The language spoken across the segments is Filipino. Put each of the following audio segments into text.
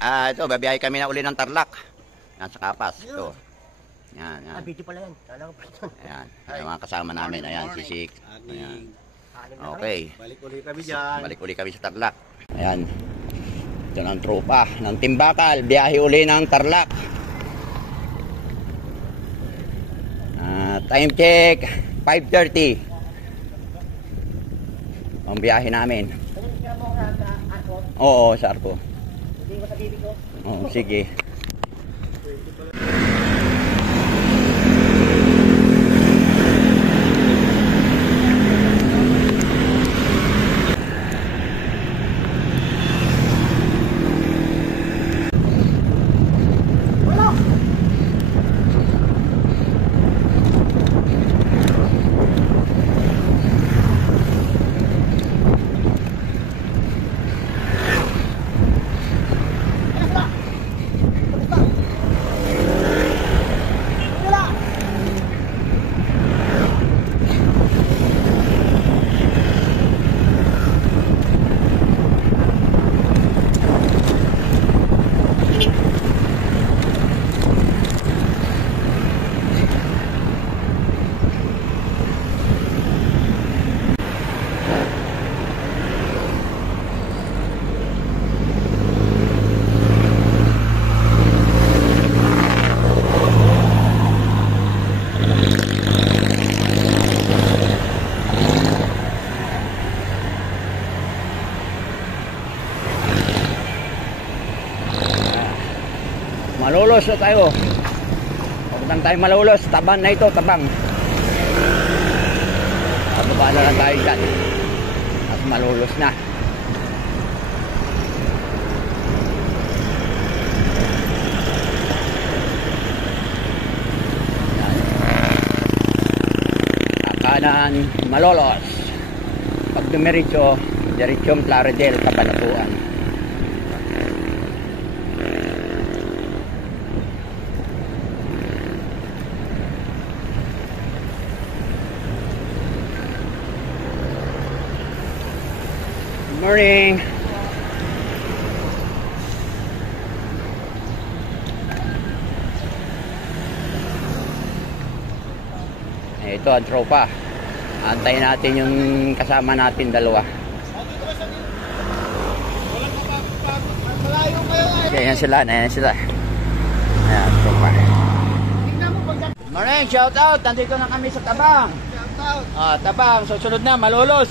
guys, ito, babiyahe kami na uli ng Tarlac. Yan, sa Kapas. Ito. Yan, yan. Video pala yan. Ayan, yung mga kasama namin. Ayan, si Sik. Ayan. Okay. Balik ulit kami dyan. Balik uli kami sa Tarlac. Ayan. Ito ng tropa ng Timbakal. Biyahe uli ng Tarlac. Time check, 5:30. Ang biyahe namin. Oo, sa Arco. Hindi ko sa bibig ko. Oo, sige. Malulos na tayo. Huwag lang tayo malulos. Tabang na ito, tabang. Pababa na lang tayo dyan. At malulos na. Kanan, Malolos. Pag dumiretso, diretsong Plaridel, Cabanatuan. Morning. Ito ang tropa. Antayin natin yung kasama natin dalawa. Ayan sila, ayan sila. Ayan, tropa. Good morning, shout out. Nandito na kami sa Tabang. Tabang, susunod na, Malolos.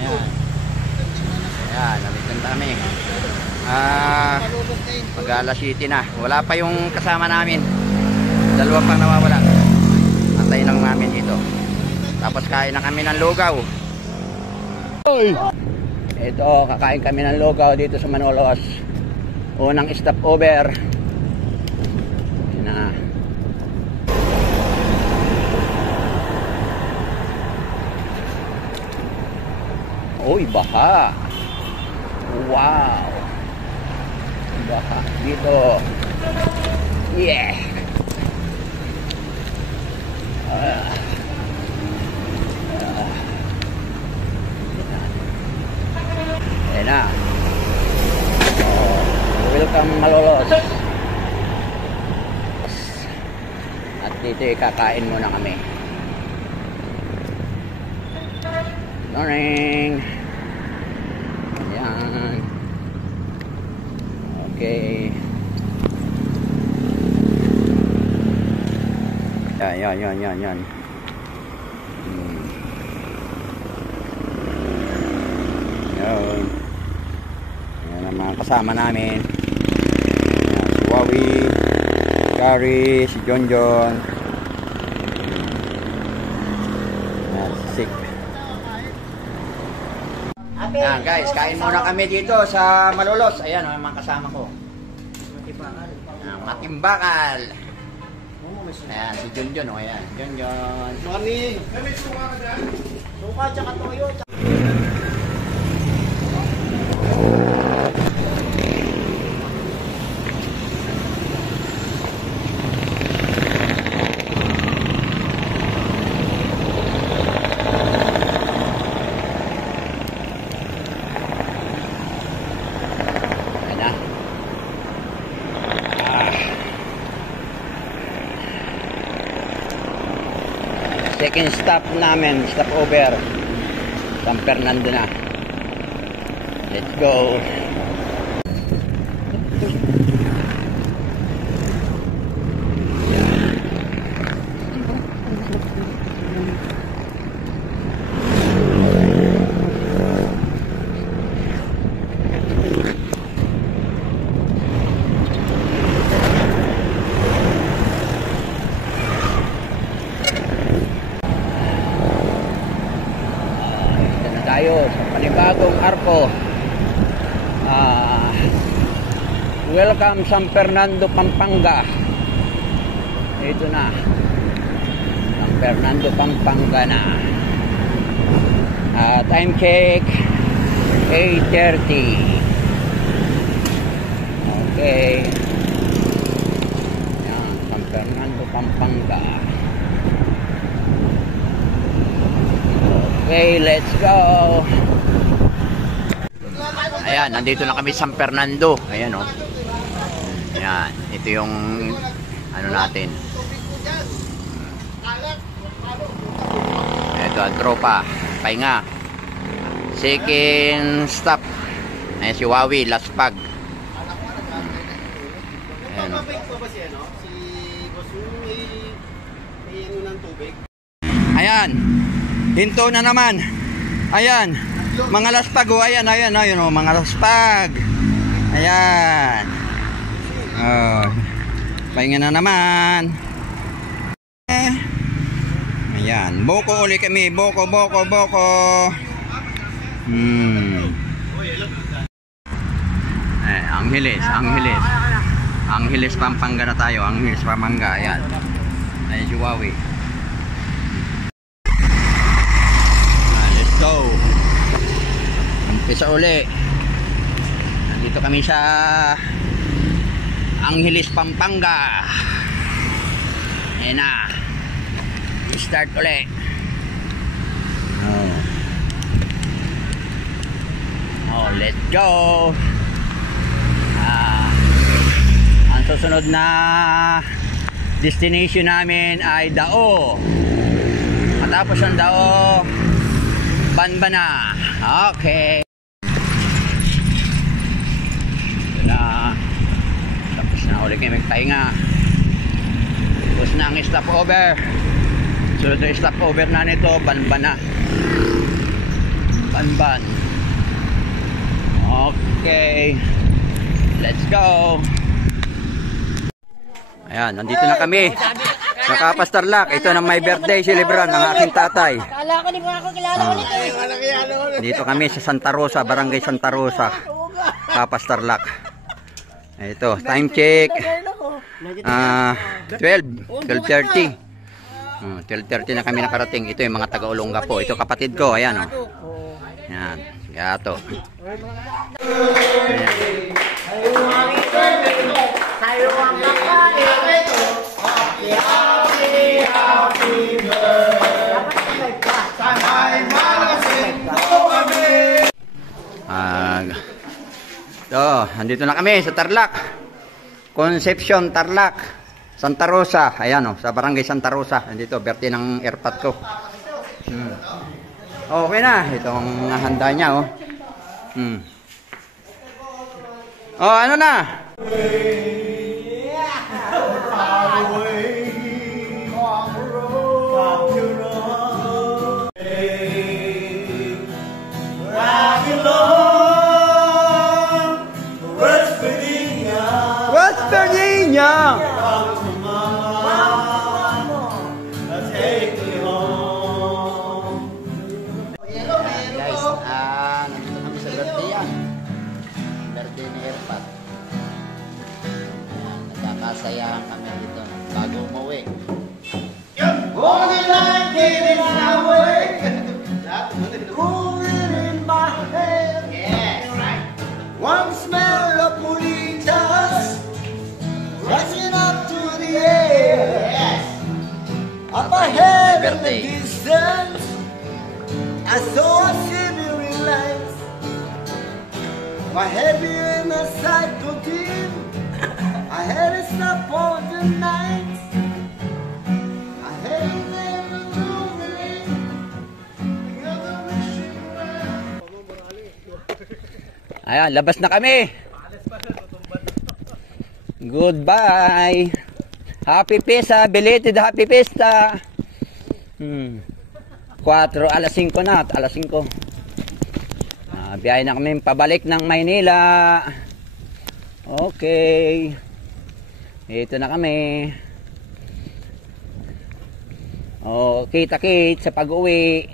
Ayan. Ayan, nandito na kami. Mag-alas City na. Wala pa yung kasama namin. Dalawa pang nawawala. Antayin lang namin dito. Tapos kain na kami ng lugaw. Ito, kakain kami ng lugaw dito sa Malolos. Unang stopover. Ayan na. Uy, baha. Wow. Baha dito. Yeah. Ayan na. Welcome Malolos. At dito kakain muna kami. Morning. Ayan. Okay. Yan. Yan. Yan ang mga kasama namin. Yan, si Wawi, Gary, si John. Yan, si Sik. Yan guys, kain muna kami dito sa Malolos. Ayan ang mga kasama ko. Matimbakal. Ayan, si John. O ayan, John. Morning. May suka ka dyan? Suka, tsaka toyo. second stop namin, stop over. San Fernando na. Let's go. Tayo sa panibagong arko. Welcome San Fernando, Pampanga. Ito na, San Fernando, Pampanga na. Time check 8:30. Okay, yan, San Fernando, Pampanga. Okay, let's go. Ayan, nandito na kami sa San Fernando. Ayan, oh. Ayan, ito yung ano natin. Ito ang tropa. Pahinga. Second stop. Ayan si Wawi, last pag. Ayan, oh. Ayan. Hinto na naman. Ayan. Mga laspag. Oh, ayan, ayan, ayan. Oh, mga laspag. Ayan. Oh. Pahinga na naman. Ayan. Boko uli kami. Boko, boko, boko. Angeles, Angeles. Angeles, Pampanga na tayo. Angeles, Pampanga. Ayan. Ayan si Wawi. So, umpisa uli. Nandito kami sa Angeles, Pampanga. Ayan na. Start uli. Oh, let's go. Ang susunod na destination namin ay Dao. Matapos ang Dao, Banbana. Okay. Na. Tapos na ulit kami magpahinga. Tapos na ang stopover. So ito yung stopover na nito, Banbana. Banban. Okay. Let's go. Ayan, nandito na kami. Nakapastarlak. Ito na my birthday celebration ng aking tatay. Kala ko, di mo ako kilala ulit eh. Dito kami sa Santa Rosa, Barangay Santa Rosa. Kapastarlak. Ito, time check. 12:30. 12:30 na kami nakarating. Ito yung mga taga-Olonga po. Ito kapatid ko, ayan oh. Yan, gato. Tayo ang kakain. Andito na kami sa Tarlac. Concepcion, Tarlac. Santa Rosa. Ayan oh, sa Barangay Santa Rosa. Andito, birthday ng airpot ko. Okay na. Itong handa niya oh. Oh, ano na? West Virginia. Guys, nandito kami sa birthday yan. Birthday ni Airpat. Nagkakasayahan kami dito bago umuwi. Only like giving away. Moving in my head. Yes, right. One smell of bonitas rising up to the air. Yes. Up ahead in the Birthday. distance, I saw a shimmering light. My heavy in the cycle team, I had to stop for the night. I had to leave the room Ayan, labas na kami. Goodbye. Happy Fiesta, belated Happy Fiesta. 4, alas 5 na, alas 5. Biyahe na kami pabalik ng Maynila. Okay. Ito na kami. Oh, kita-kit sa pag-uwi.